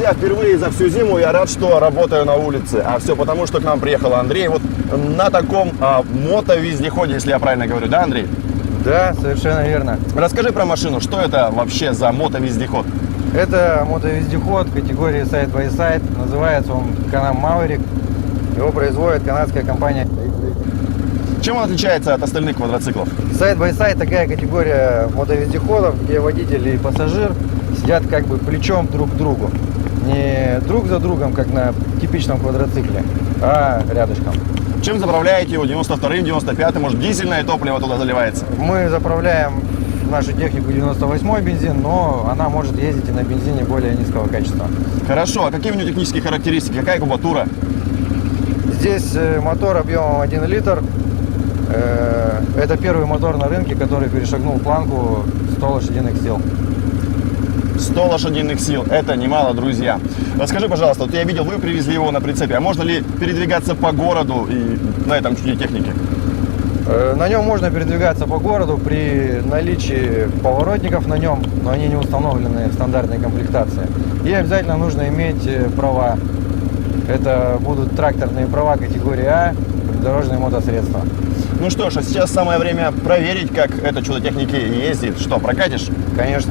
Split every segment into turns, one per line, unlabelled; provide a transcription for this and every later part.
друзья, впервые за всю зиму я рад, что работаю на улице. А все потому, что к нам приехал Андрей вот на таком мотовездеходе, если я правильно говорю. Да, Андрей?
Да, совершенно верно.
Расскажи про машину. Что это вообще за мотовездеход?
Это мотовездеход категории Side by Side. Называется он Can-Am Maverick. Его производит канадская компания.
Чем он отличается от остальных квадроциклов?
Side by Side такая категория мотовездеходов, где водитель и пассажир сидят как бы плечом друг к другу. Не друг за другом, как на типичном квадроцикле, а рядышком.
Чем заправляете его? 92-м, 95-м? Может, дизельное топливо туда заливается?
Мы заправляем нашу технику 98-й бензин, но она может ездить и на бензине более низкого качества.
Хорошо. А какие у него технические характеристики? Какая кубатура?
Здесь мотор объемом 1 литр. Это первый мотор на рынке, который перешагнул планку 100 лошадиных сил.
100 лошадиных сил. Это немало, друзья. Расскажи, пожалуйста, вот я видел, вы привезли его на прицепе. А можно ли передвигаться по городу и на этом чуде техники?
На нем можно передвигаться по городу при наличии поворотников на нем, но они не установлены в стандартной комплектации. И обязательно нужно иметь права. Это будут тракторные права категории А, дорожные мотосредства.
Ну что ж, а сейчас самое время проверить, как это чудо техники ездит. Что, прокатишь?
Конечно.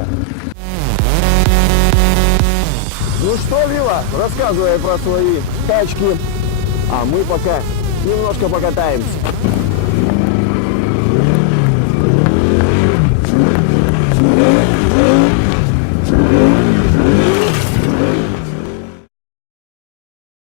Ну что, Вива, рассказывай про свои тачки, а мы пока немножко покатаемся.